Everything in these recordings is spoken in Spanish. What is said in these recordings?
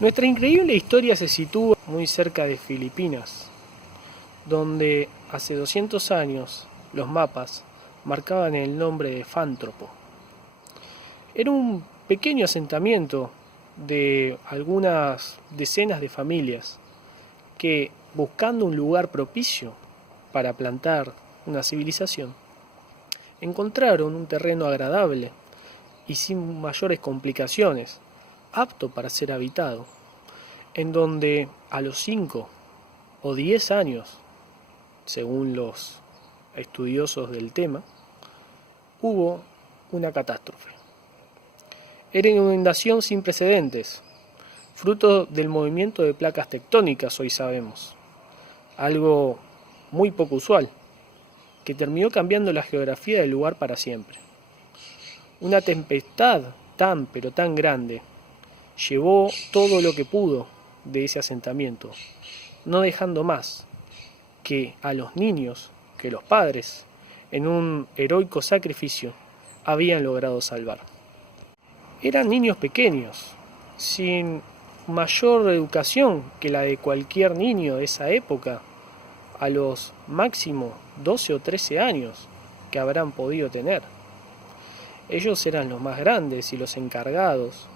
Nuestra increíble historia se sitúa muy cerca de Filipinas, donde hace 200 años los mapas marcaban el nombre de Fántropo. Era un pequeño asentamiento de algunas decenas de familias que, buscando un lugar propicio para plantar una civilización, encontraron un terreno agradable y sin mayores complicaciones, apto para ser habitado, en donde a los 5 o 10 años, según los estudiosos del tema, hubo una catástrofe. Era una inundación sin precedentes, fruto del movimiento de placas tectónicas, hoy sabemos, algo muy poco usual, que terminó cambiando la geografía del lugar para siempre. Una tempestad pero tan grande llevó todo lo que pudo de ese asentamiento, no dejando más que a los niños que los padres, en un heroico sacrificio, habían logrado salvar. Eran niños pequeños, sin mayor educación que la de cualquier niño de esa época, a los máximo 12 o 13 años que habrán podido tener. Ellos eran los más grandes y los encargados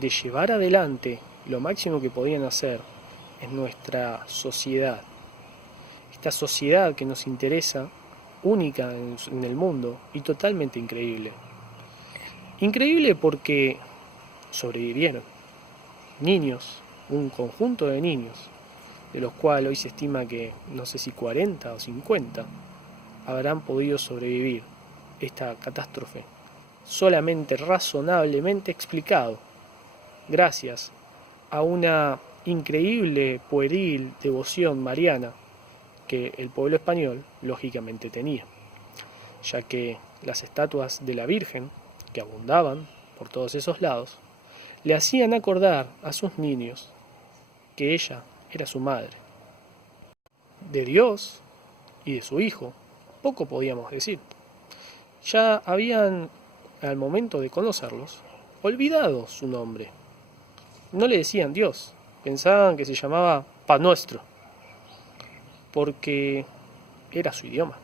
de llevar adelante lo máximo que podían hacer en nuestra sociedad. Esta sociedad que nos interesa, única en el mundo y totalmente increíble. Increíble porque sobrevivieron niños, un conjunto de niños, de los cuales hoy se estima que no sé si 40 o 50 habrán podido sobrevivir esta catástrofe, solamente razonablemente explicado, gracias a una increíble pueril devoción mariana que el pueblo español lógicamente tenía, ya que las estatuas de la Virgen, que abundaban por todos esos lados, le hacían acordar a sus niños que ella era su madre. De Dios y de su Hijo, poco podíamos decir. Ya habían, al momento de conocerlos, olvidado su nombre. No le decían Dios, pensaban que se llamaba Pan Nuestro, porque era su idioma.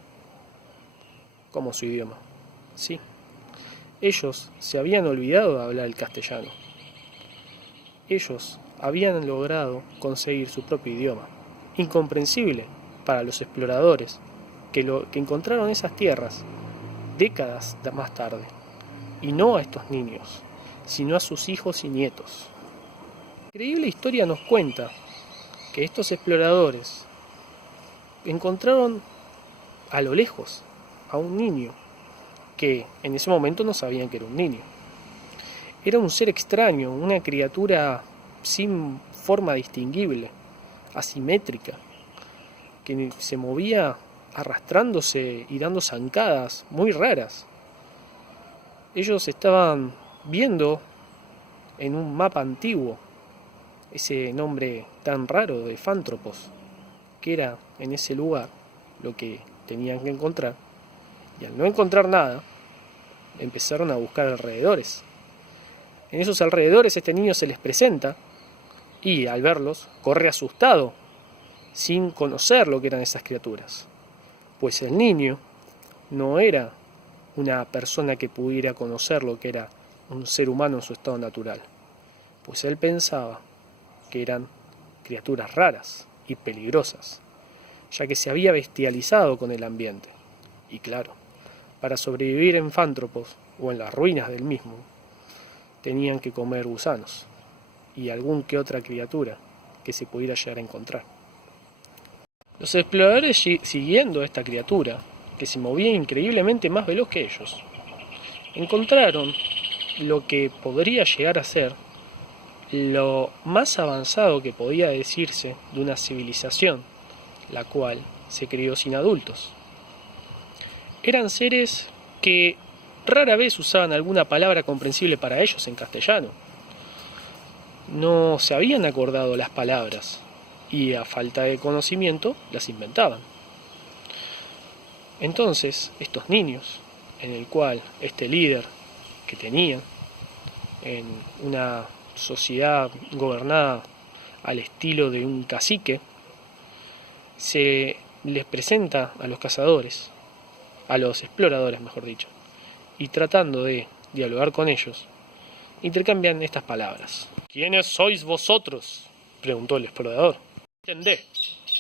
¿Cómo su idioma? Sí. Ellos se habían olvidado de hablar el castellano. Ellos habían logrado conseguir su propio idioma, incomprensible para los exploradores que encontraron esas tierras décadas más tarde, y no a estos niños, sino a sus hijos y nietos. La increíble historia nos cuenta que estos exploradores encontraron a lo lejos a un niño que en ese momento no sabían que era un niño. Era un ser extraño, una criatura sin forma distinguible, asimétrica, que se movía arrastrándose y dando zancadas muy raras. Ellos estaban viendo en un mapa antiguo ese nombre tan raro de Fántropos, que era en ese lugar lo que tenían que encontrar, y al no encontrar nada, empezaron a buscar alrededores. En esos alrededores este niño se les presenta y al verlos corre asustado, sin conocer lo que eran esas criaturas, pues el niño no era una persona que pudiera conocer lo que era un ser humano en su estado natural, pues él pensaba que eran criaturas raras y peligrosas, ya que se había bestializado con el ambiente. Y claro, para sobrevivir en Fántropos o en las ruinas del mismo, tenían que comer gusanos y algún que otra criatura que se pudiera llegar a encontrar. Los exploradores, siguiendo a esta criatura, que se movía increíblemente más veloz que ellos, encontraron lo que podría llegar a ser lo más avanzado que podía decirse de una civilización, la cual se crió sin adultos. Eran seres que rara vez usaban alguna palabra comprensible para ellos en castellano. No se habían acordado las palabras y a falta de conocimiento las inventaban. Entonces, estos niños, en el cual este líder que tenían en una sociedad gobernada al estilo de un cacique, se les presenta a los cazadores, a los exploradores mejor dicho, y tratando de dialogar con ellos, intercambian estas palabras. ¿Quiénes sois vosotros?, preguntó el explorador. Entendé,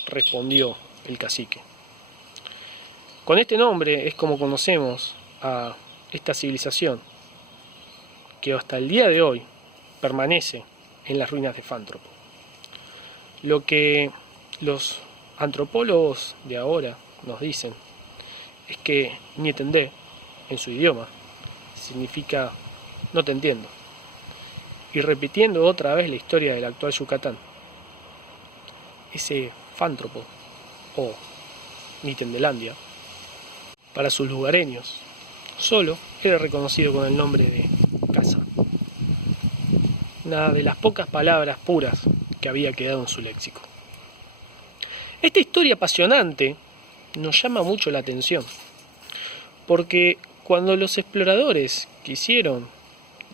respondió el cacique. Con este nombre es como conocemos a esta civilización, que hasta el día de hoy permanece en las ruinas de Fántropo. Lo que los antropólogos de ahora nos dicen es que Nietendé, en su idioma, significa no te entiendo. Y repitiendo otra vez la historia del actual Yucatán, ese Fántropo o Nitendelandia, para sus lugareños, solo era reconocido con el nombre de casa. Una de las pocas palabras puras que había quedado en su léxico. Esta historia apasionante nos llama mucho la atención, porque cuando los exploradores quisieron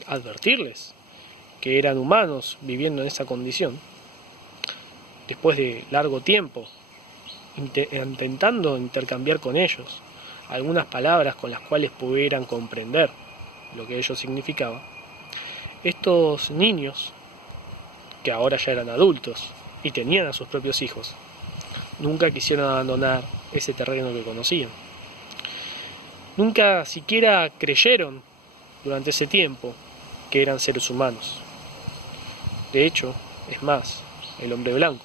advertirles que eran humanos viviendo en esa condición, después de largo tiempo intentando intercambiar con ellos algunas palabras con las cuales pudieran comprender lo que ello significaba, estos niños, que ahora ya eran adultos y tenían a sus propios hijos, nunca quisieron abandonar ese terreno que conocían. Nunca siquiera creyeron durante ese tiempo que eran seres humanos. De hecho, es más, el hombre blanco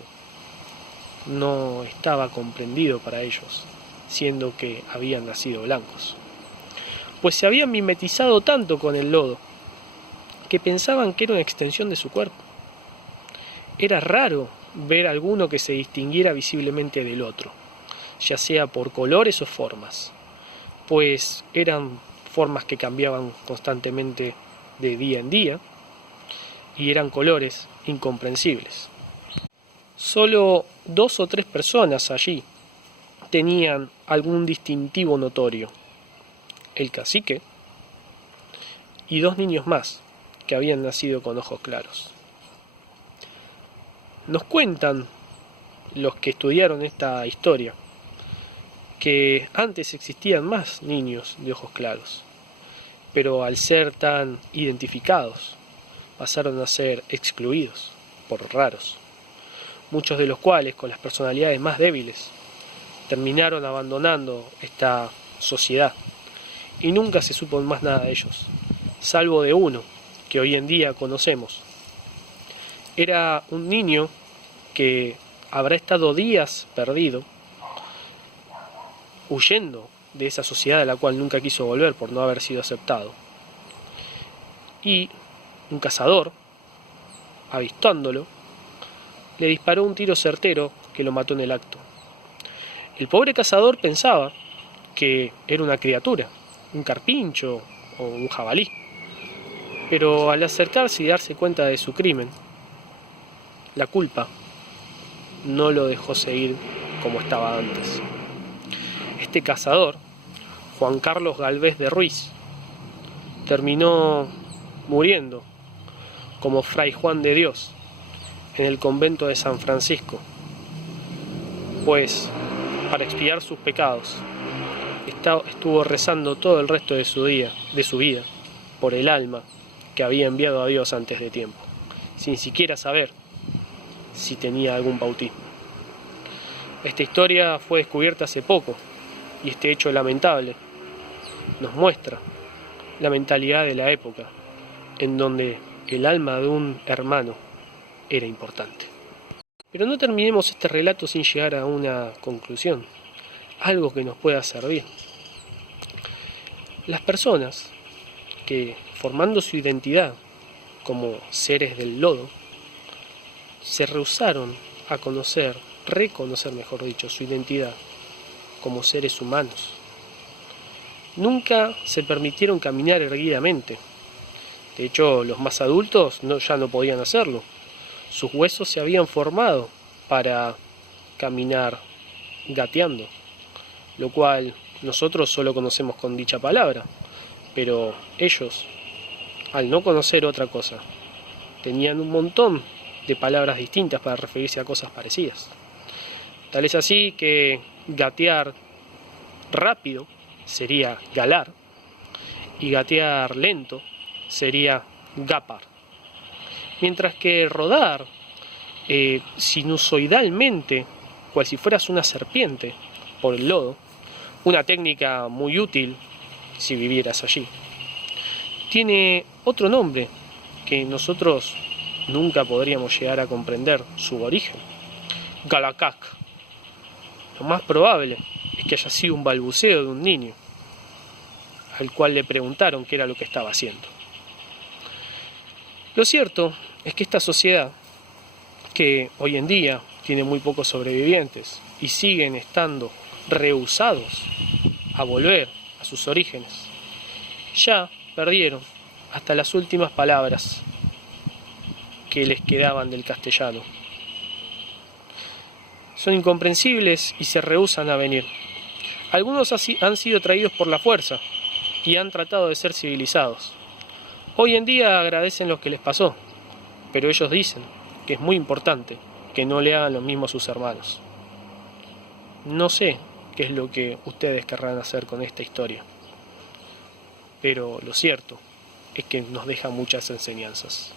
no estaba comprendido para ellos, siendo que habían nacido blancos, pues se habían mimetizado tanto con el lodo que pensaban que era una extensión de su cuerpo. Era raro ver alguno que se distinguiera visiblemente del otro, ya sea por colores o formas, pues eran formas que cambiaban constantemente de día en día y eran colores incomprensibles. Solo 2 o 3 personas allí tenían algún distintivo notorio: el cacique y 2 niños más que habían nacido con ojos claros. Nos cuentan los que estudiaron esta historia que antes existían más niños de ojos claros, pero al ser tan identificados pasaron a ser excluidos por raros, muchos de los cuales, con las personalidades más débiles, terminaron abandonando esta sociedad y nunca se supo más nada de ellos, salvo de uno que hoy en día conocemos. Era un niño que habrá estado días perdido, huyendo de esa sociedad a la cual nunca quiso volver por no haber sido aceptado. Y un cazador, avistándolo, le disparó un tiro certero que lo mató en el acto. El pobre cazador pensaba que era una criatura, un carpincho o un jabalí, pero al acercarse y darse cuenta de su crimen, la culpa no lo dejó seguir como estaba antes. Este cazador, Juan Carlos Galvez de Ruiz, terminó muriendo como Fray Juan de Dios en el convento de San Francisco, pues para expiar sus pecados estuvo rezando todo el resto de su vida por el alma que había enviado a Dios antes de tiempo, sin siquiera saber si tenía algún bautismo. Esta historia fue descubierta hace poco y este hecho lamentable nos muestra la mentalidad de la época en donde el alma de un hermano era importante. Pero no terminemos este relato sin llegar a una conclusión, algo que nos pueda servir. Las personas que, formando su identidad como seres del lodo, se rehusaron a reconocer mejor dicho, su identidad como seres humanos. Nunca se permitieron caminar erguidamente. De hecho, los más adultos ya no podían hacerlo. Sus huesos se habían formado para caminar gateando, lo cual nosotros solo conocemos con dicha palabra, pero ellos, al no conocer otra cosa, tenían un montón de palabras distintas para referirse a cosas parecidas. Tal es así que gatear rápido sería galar y gatear lento sería gapar. Mientras que rodar sinusoidalmente, cual si fueras una serpiente por el lodo, una técnica muy útil si vivieras allí, tiene otro nombre que nosotros nunca podríamos llegar a comprender su origen: Galakak. Lo más probable es que haya sido un balbuceo de un niño, al cual le preguntaron qué era lo que estaba haciendo. Lo cierto es que esta sociedad, que hoy en día tiene muy pocos sobrevivientes y siguen estando rehusados a volver a sus orígenes, ya perdieron hasta las últimas palabras que les quedaban del castellano. Son incomprensibles y se rehúsan a venir. Algunos han sido traídos por la fuerza y han tratado de ser civilizados. Hoy en día agradecen lo que les pasó, pero ellos dicen que es muy importante que no le hagan lo mismo a sus hermanos. No sé qué es lo que ustedes querrán hacer con esta historia, pero lo cierto es que nos deja muchas enseñanzas.